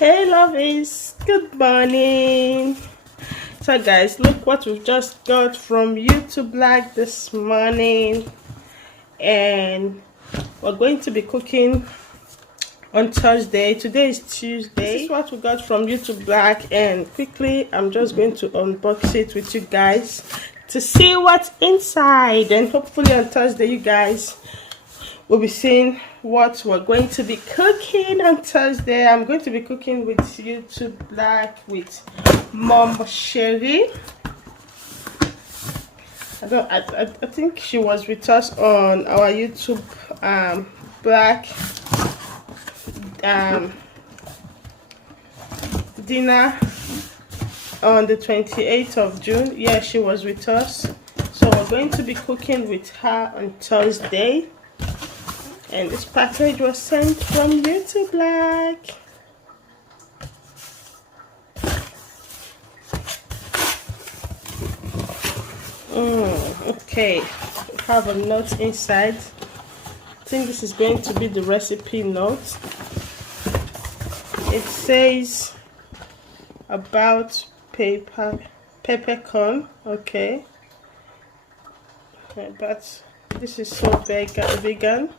Hey lovies, good morning. So guys, look what we've just got from YouTube Black this morning, and we're going to be cooking on Thursday. Today is Tuesday. This is what we got from YouTube Black, and quickly I'm just going to unbox it with you guys to see what's inside, and hopefully on Thursday you guys will be seeing what we're going to be cooking on Thursday. I'm going to be cooking with YouTube Black with Momma Sheri. I think she was with us on our YouTube Black dinner on the 28th of June. Yeah, she was with us. So we're going to be cooking with her on Thursday. And this package was sent from YouTube Black. Okay, we have a note inside. I think this is going to be the recipe note. It says about peppercorn. Okay, but this is so vegan.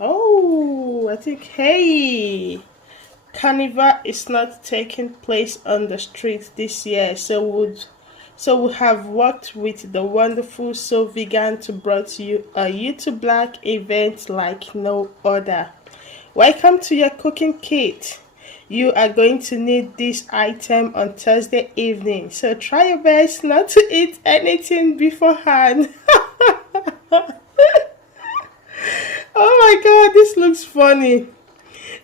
Oh, I think, hey, Carnival is not taking place on the street this year, so we have worked with the wonderful So Vegan to brought you a YouTube Black event like no other. Welcome to your cooking kit. You are going to need this item on Thursday evening, so try your best not to eat anything beforehand. Oh my god, this looks funny.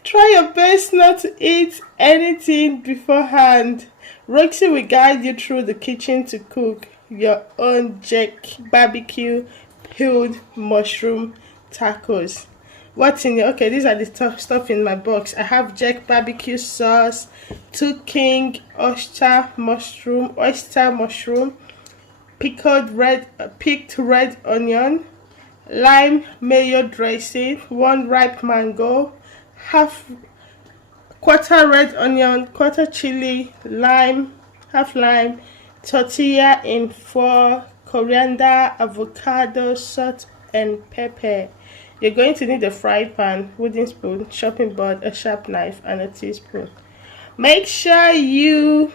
Try your best not to eat anything beforehand. Roxy will guide you through the kitchen to cook your own Jack barbecue peeled mushroom tacos. What's in here? Okay, these are the stuff in my box. I have Jack barbecue sauce, 2 King oyster mushroom, picked red onion, lime mayo dressing, 1 ripe mango, quarter red onion, quarter chili, half lime, tortilla in 4, coriander, avocado, salt and pepper. You're going to need a fry pan, wooden spoon, chopping board, a sharp knife and a teaspoon. Make sure you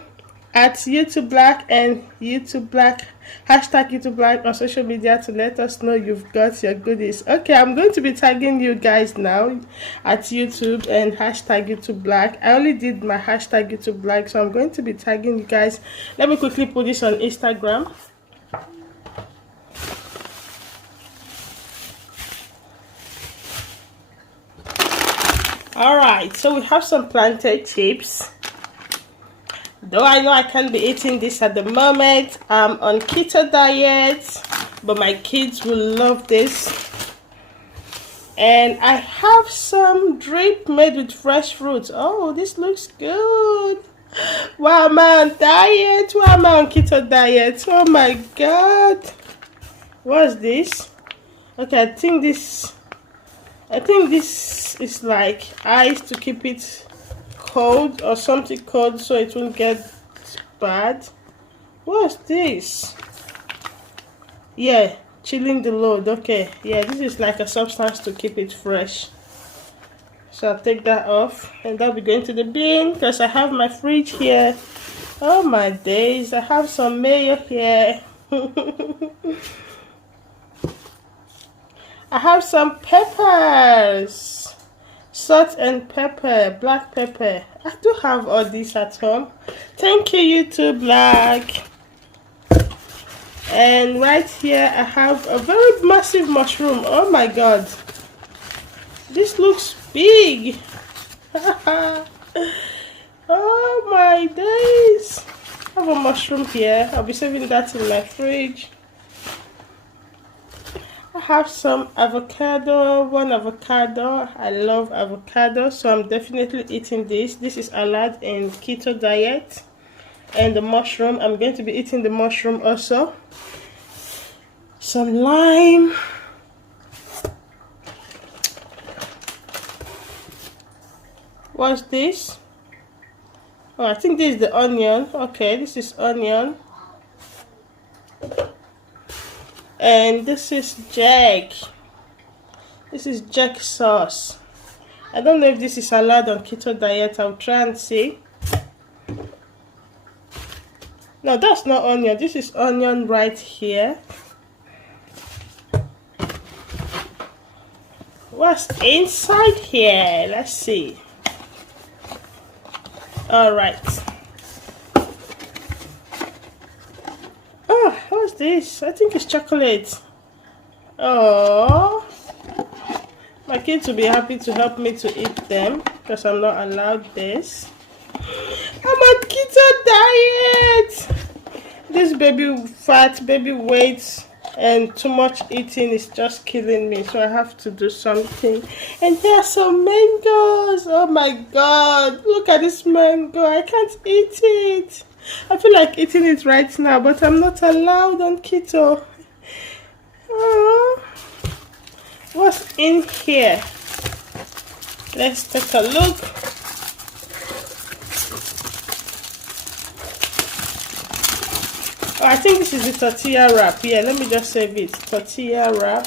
at YouTube Black and YouTube Black #YouTube Black on social media to let us know you've got your goodies. Okay, I'm going to be tagging you guys now at YouTube and #YouTube Black. I only did my #YouTube Black, so I'm going to be tagging you guys. Let me quickly put this on Instagram. Alright, so we have some plantain chips. Though I know I can't be eating this at the moment, I'm on keto diet, but my kids will love this. And I have some drip made with fresh fruits. Oh, this looks good. Why am I on diet? Why am I on keto diet? Oh my god. What's this? Okay, I think this is like ice to keep it cold or something cold so it won't get bad. What's this? Yeah, chilling the load. Okay, yeah, this is like a substance to keep it fresh. So I'll take that off and that'll be going to the bin because I have my fridge here. Oh my days, I have some mayo here. I have some peppers, salt and pepper, black pepper. I do have all these at home. Thank you, YouTube Black. And right here I have a very massive mushroom. Oh my god, this looks big. Oh my days, I have a mushroom here. I'll be saving that in my fridge. I have some avocado, 1 avocado. I love avocado, so I'm definitely eating this. This is allowed in keto diet. And the mushroom, I'm going to be eating the mushroom also. Some lime, What's this? Oh, I think this is the onion. Okay, this is onion. And this is jack. This is jack sauce. I don't know if this is allowed on keto diet. I'll try and see. No, that's not onion. This is onion right here. What's inside here? Let's see. All right. Oh, what's this? I think it's chocolate. Oh, my kids will be happy to help me to eat them because I'm not allowed this. I'm on keto diet. This baby fat, baby weight, and too much eating is just killing me. So I have to do something. And there are some mangoes. Oh my God! Look at this mango. I can't eat it. I feel like eating it right now, but I'm not allowed on keto. Oh. What's in here? Let's take a look. Oh, I think this is the tortilla wrap. Yeah, let me just save it. Tortilla wrap.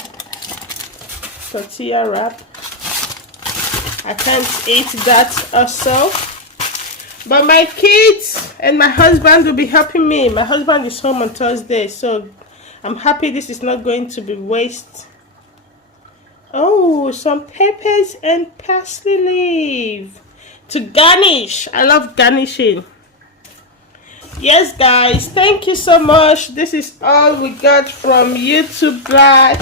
Tortilla wrap. I can't eat that also. But my kids and my husband will be helping me. My husband is home on Thursday, so I'm happy this is not going to be waste. Oh, some peppers and parsley leaf to garnish. I love garnishing. Yes, guys, thank you so much. This is all we got from YouTube Black.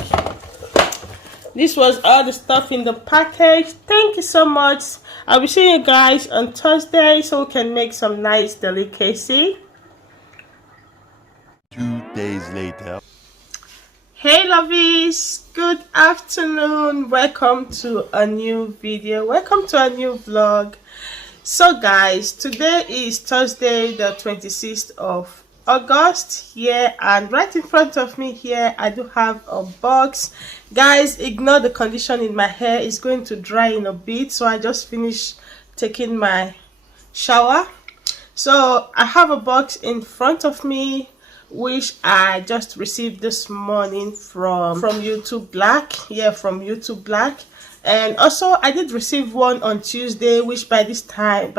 This was all the stuff in the package. Thank you so much. I'll be seeing you guys on Thursday so we can make some nice delicacy. 2 days later. Hey lovies, good afternoon. Welcome to a new video. Welcome to a new vlog. So guys, today is Thursday the 26th of August here, and right in front of me here I do have a box. Guys, ignore the condition in my hair. It's going to dry in a bit, so I just finished taking my shower. So I have a box in front of me which I just received this morning from YouTube Black. Yeah, from YouTube Black. And also I did receive one on Tuesday, which by this time,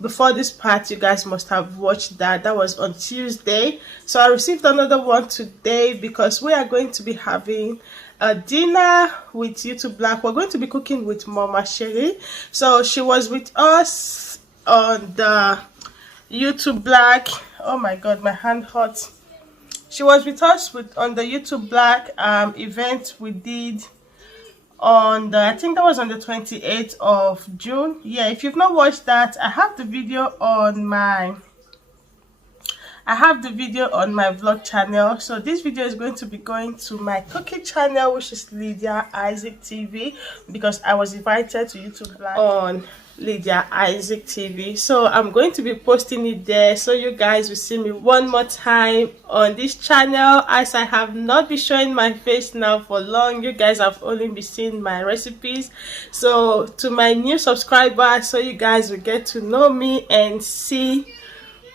before this part, you guys must have watched that. That was on Tuesday. So I received another one today because we are going to be having a dinner with YouTube Black. We're going to be cooking with Momma Sheri. So she was with us on the YouTube Black. Oh my God, my hand hurts. She was with us on the YouTube Black event we did on the, I think that was on the 28th of June. Yeah, if you've not watched that, I have the video on my vlog channel. So this video is going to be going to my cooking channel, which is Lydia Isaac TV, because I was invited to YouTube Black on Lydia Isaac TV. So I'm going to be posting it there, so you guys will see me one more time on this channel, as I have not been showing my face now for long. You guys have only been seeing my recipes. So to my new subscribers, so you guys will get to know me and see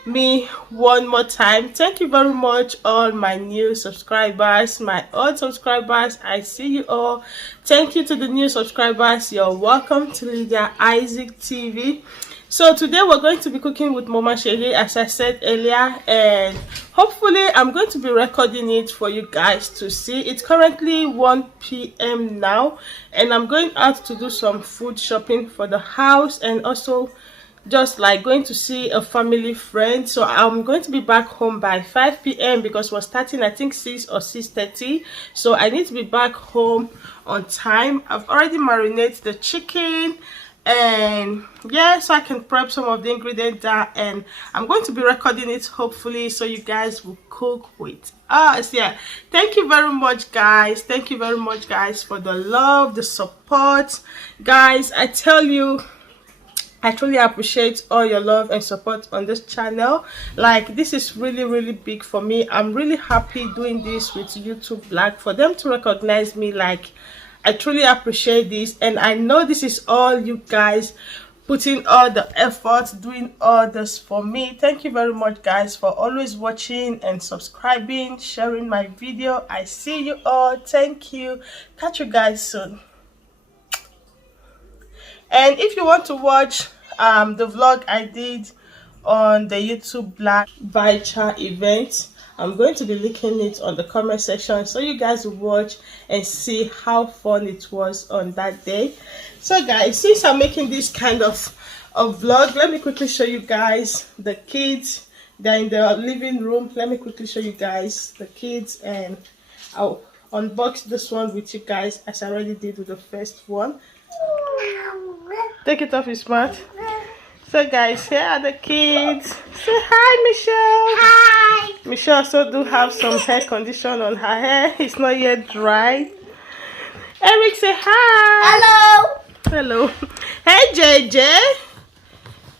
me one more time. Thank you very much, all my new subscribers, my old subscribers. I see you all. Thank you to the new subscribers. You're welcome to Lydia Isaac TV. So today we're going to be cooking with Momma Sheri, as I said earlier, and hopefully I'm going to be recording it for you guys to see. It's currently 1 p.m. now, and I'm going out to do some food shopping for the house, and also just like going to see a family friend. So I'm going to be back home by 5 p.m. because we're starting, I think, 6 or 6:30. So I need to be back home on time. I've already marinated the chicken, and yeah, so I can prep some of the ingredients there, and I'm going to be recording it hopefully so you guys will cook with us. Yeah, thank you very much guys. Thank you very much guys for the love, the support. Guys, I tell you, I truly appreciate all your love and support on this channel. Like, this is really big for me. I'm really happy doing this with YouTube Black, for them to recognize me. Like, I truly appreciate this, and I know this is all you guys putting all the effort, doing all this for me. Thank you very much, guys, for always watching and subscribing, sharing my video. I see you all. Thank you. Catch you guys soon. And if you want to watch the vlog I did on the YouTube Black Voucher event, I'm going to be linking it on the comment section so you guys will watch and see how fun it was on that day. So guys, since I'm making this kind of a vlog, let me quickly show you guys the kids. They're in the living room. Let me quickly show you guys the kids, and I'll unbox this one with you guys as I already did with the first one. Take it off, his mouth. So guys, here are the kids. Say hi, Michelle. Hi. Michelle also do have some hair condition on her hair. It's not yet dry. Eric, say hi. Hello. Hello. Hey, JJ.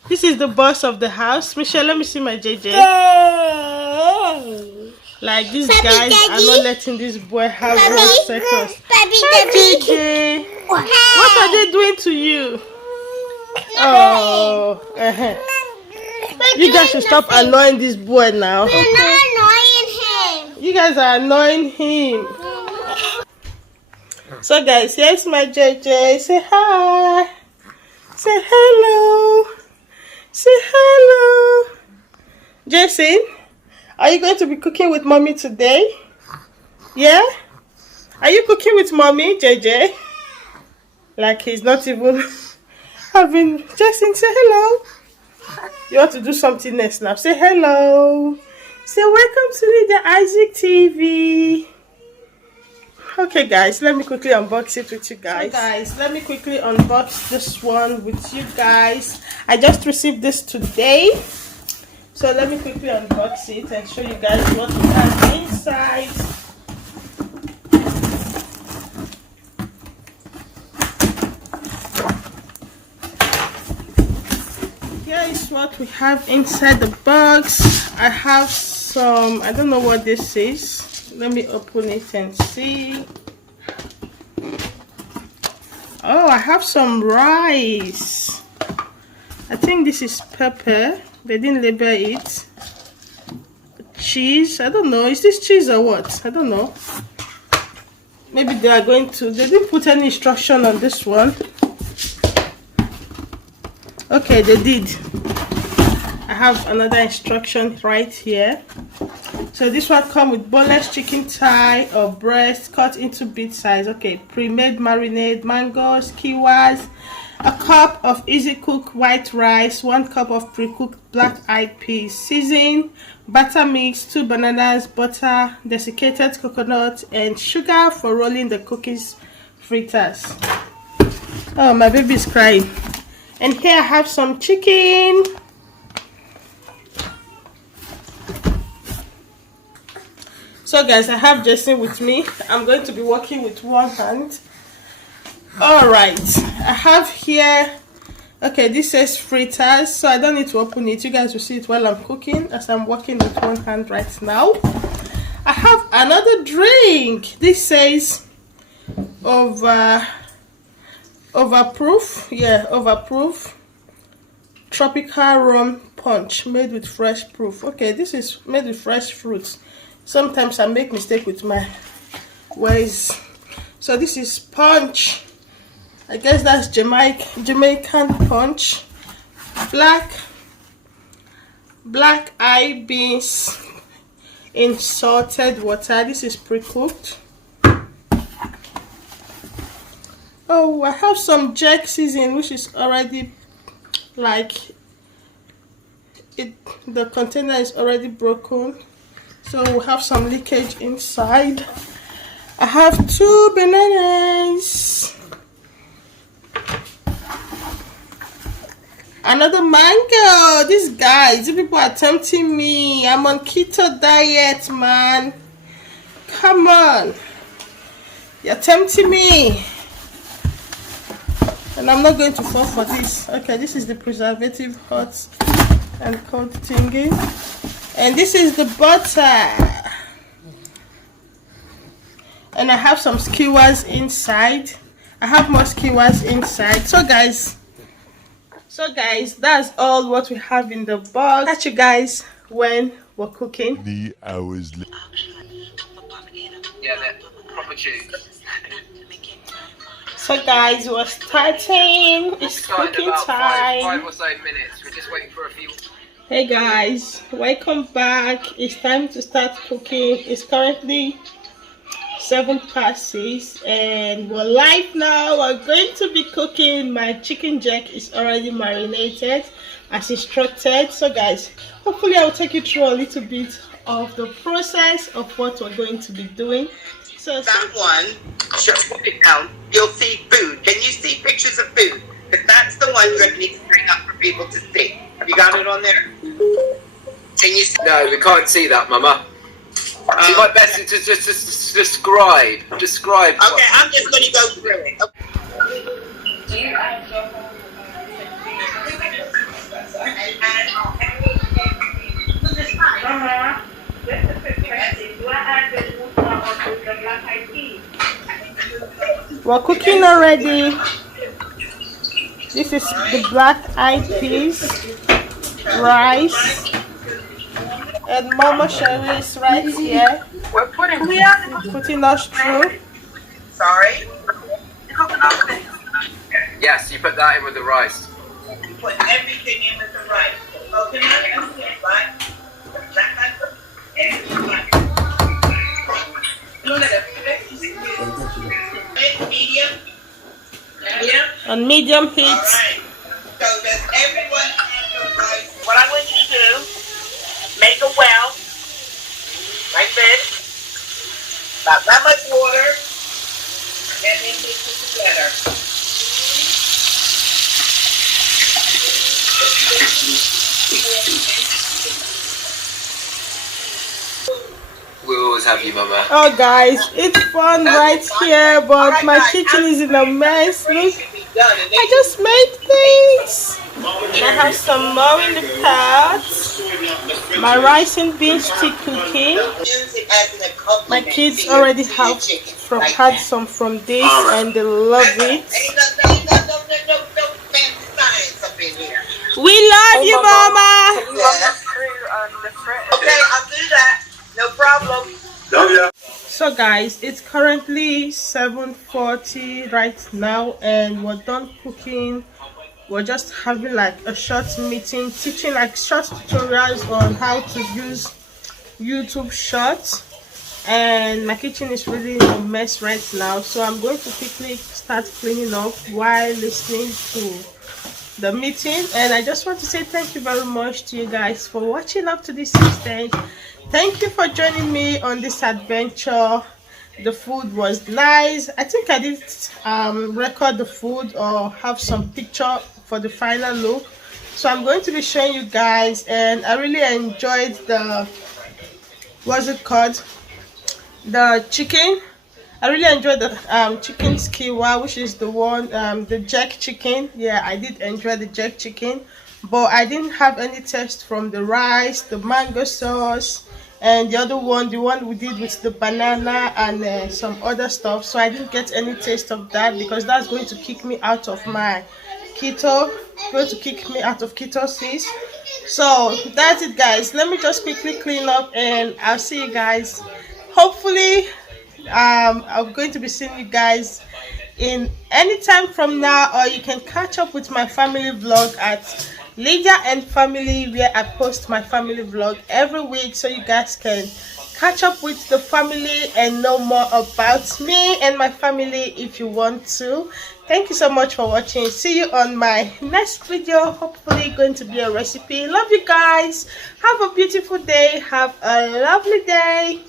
This is the boss of the house. Michelle, let me see my JJ. Hey. Like, these Papi, guys Daddy. are not letting this boy have Papi. road seconds. Hey, JJ. What are they doing to you? Oh, you guys should stop annoying this boy now. We're not annoying him. You guys are annoying him. So guys, here's my JJ. Say hi. Say hello. Say hello. Jason, are you going to be cooking with mommy today? Yeah? Are you cooking with mommy, JJ? Like, he's not even having. Jason, say hello. You want to do something next now. Say hello. Say welcome to the Isaac TV. Okay guys, let me quickly unbox it with you guys. So guys, let me quickly unbox this one with you guys. I just received this today. So let me quickly unbox it and show you guys what we have inside. Here is what we have inside the box. I have some, I don't know what this is. Let me open it and see. Oh, I have some rice. I think this is pepper. They didn't label it. Cheese. I don't know. Is this cheese or what? I don't know. Maybe they are going to. They didn't put any instruction on this one. Okay, they did. I have another instruction right here. So this one comes with boneless chicken thigh or breast cut into bit size. Okay, pre-made marinade, mangoes, kiwas, a cup of easy cook white rice, 1 cup of pre-cooked black-eyed peas, season, butter mix, 2 bananas, butter, desiccated coconut, and sugar for rolling the cookies fritters. Oh, my baby is crying. And here I have some chicken. So guys, I have Jason with me. I'm going to be working with one hand. Alright, I have here, okay, this says fritters, so I don't need to open it. You guys will see it while I'm cooking as I'm working with one hand right now. I have another drink. This says overproof. Yeah, overproof tropical rum punch made with fresh proof. Okay, this is made with fresh fruits. Sometimes I make mistake with my ways. So this is punch. I guess that's Jamaican punch. Black eye beans in salted water. This is pre-cooked. Oh, I have some jerk seasoning, which is already like it. The container is already broken, so we have some leakage inside. I have 2 bananas, another mango. These guys, these people are tempting me. I'm on keto diet, man. Come on, you're tempting me. And I'm not going to fall for this. Okay, this is the preservative hot and cold thingy. And this is the butter. And I have some skewers inside. I have more skewers inside. So So guys, that's all what we have in the box. Catch you guys when we're cooking. 3 hours later. Yeah, they're proper tunes. So guys, we're starting. It's Started cooking about time. five or so minutes. We're just waiting for a few. Hey guys, welcome back. It's time to start cooking. It's currently 6:07 and we're live now. We're going to be cooking. My chicken jack is already marinated as instructed. So guys, hopefully I will take you through a little bit of the process of what we're going to be doing. So that one, just put it down, you'll see food. Can you see pictures of food? But that's the one that needs to bring up for people to see. Have you got it on there? Can you see? No, we can't see that, Mama. You might best to just describe. Describe. Okay, I'm just going to go through it. we're cooking already. This is the black-eyed peas, rice, and Momma Sheri is right here. We're putting Putting us through. Sorry? Yes, you put that in with the rice. You put everything in with the rice. Coconut, right? Medium? Medium? On medium heat. Alright. So does everyone have the rice? What I want you to do, make a well, like this, about that much water, and then mix it together. We always have you, Mama. Oh guys, it's fun right here, but my kitchen is in a mess. Look, I just made things. I have some more in the pot. My rice and beans still cooking. My kids already have had some from this and they love it. We love you, Mama. Okay, I'll do that. No problem. So guys, it's currently 7:40 right now and we're done cooking. We're just having like a short meeting, teaching like short tutorials on how to use YouTube Shorts. And my kitchen is really in a mess right now, so I'm going to quickly start cleaning up while listening to the meeting. And I just want to say thank you very much to you guys for watching up to this extent. Thank you for joining me on this adventure. The food was nice. I think I did record the food or have some picture for the final look, so I'm going to be showing you guys. And I really enjoyed the, what's it called, the chicken. I really enjoyed the chicken skewer, which is the one, the jerk chicken. Yeah, I did enjoy the jerk chicken, but I didn't have any taste from the rice, the mango sauce, and the other one, the one we did with the banana and some other stuff. So I didn't get any taste of that because that's going to kick me out of my keto, going to kick me out of ketosis. So that's it guys. Let me just quickly clean up and I'll see you guys. Hopefully I'm going to be seeing you guys in any time from now, or you can catch up with my family vlog at Lydia and Family, where I post my family vlog every week, so you guys can catch up with the family and know more about me and my family if you want to. Thank you so much for watching. See you on my next video, hopefully going to be a recipe. Love you guys. Have a beautiful day. Have a lovely day.